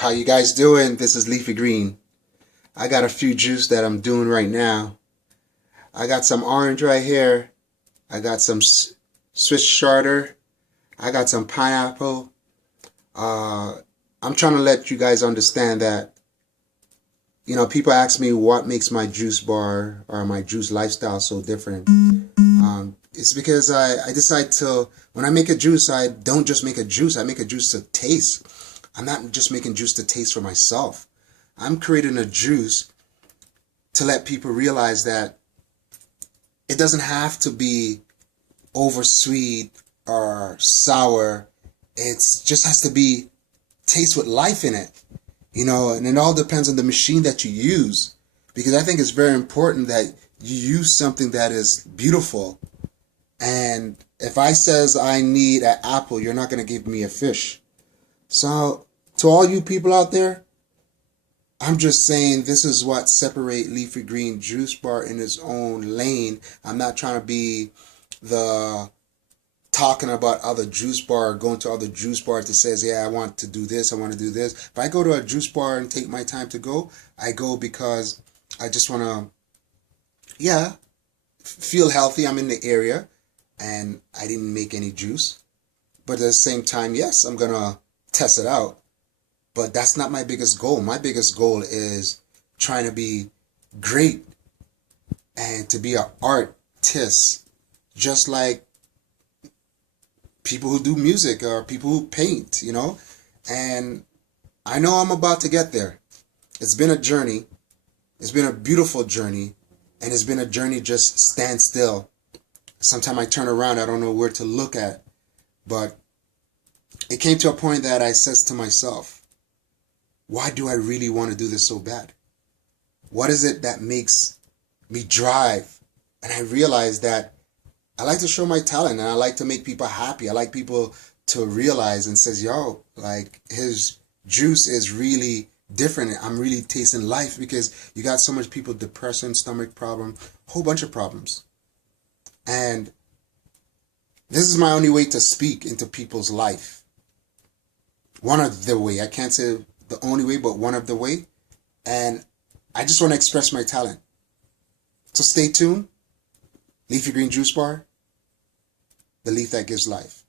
How you guys doing? This is Leafy Green. I got a few juice that I'm doing right now. I got some orange right here. I got some Swiss Charter. I got some pineapple. I'm trying to let you guys understand that, people ask me what makes my juice bar or my juice lifestyle so different. It's because I decide to, when I make a juice, I don't just make a juice. I make a juice to taste. I'm not just making juice to taste for myself. I'm creating a juice to let people realize that it doesn't have to be over sweet or sour. It just has to be taste with life in it, and it all depends on the machine that you use, because I think it's very important that you use something that is beautiful. And if I says I need an apple, you're not going to give me a fish. So to all you people out there, I'm just saying this is what separate Leafy Green Juice Bar in its own lane. I'm not trying to be the talking about other juice bar, going to other juice bars that says, yeah, I want to do this, I want to do this. If I go to a juice bar and take my time to go, I go because I just want to, feel healthy. I'm in the area and I didn't make any juice. But at the same time, yes, I'm going to test it out. But that's not my biggest goal. My biggest goal is trying to be great and to be an artist, just like people who do music or people who paint, And I know I'm about to get there. It's been a journey. It's been a beautiful journey. And it's been a journey just stand still. Sometimes I turn around, I don't know where to look at. But it came to a point that I says to myself, why do I really want to do this so bad? What is it that makes me drive? And I realized that I like to show my talent and I like to make people happy. I like people to realize and says, yo, like his juice is really different. I'm really tasting life, because you got so much people, depression, stomach problem, whole bunch of problems. And this is my only way to speak into people's life. One of the way, I can't say the only way, but one of the way. And I just want to express my talent. So stay tuned. Leafy Green Juice Bar, the leaf that gives life.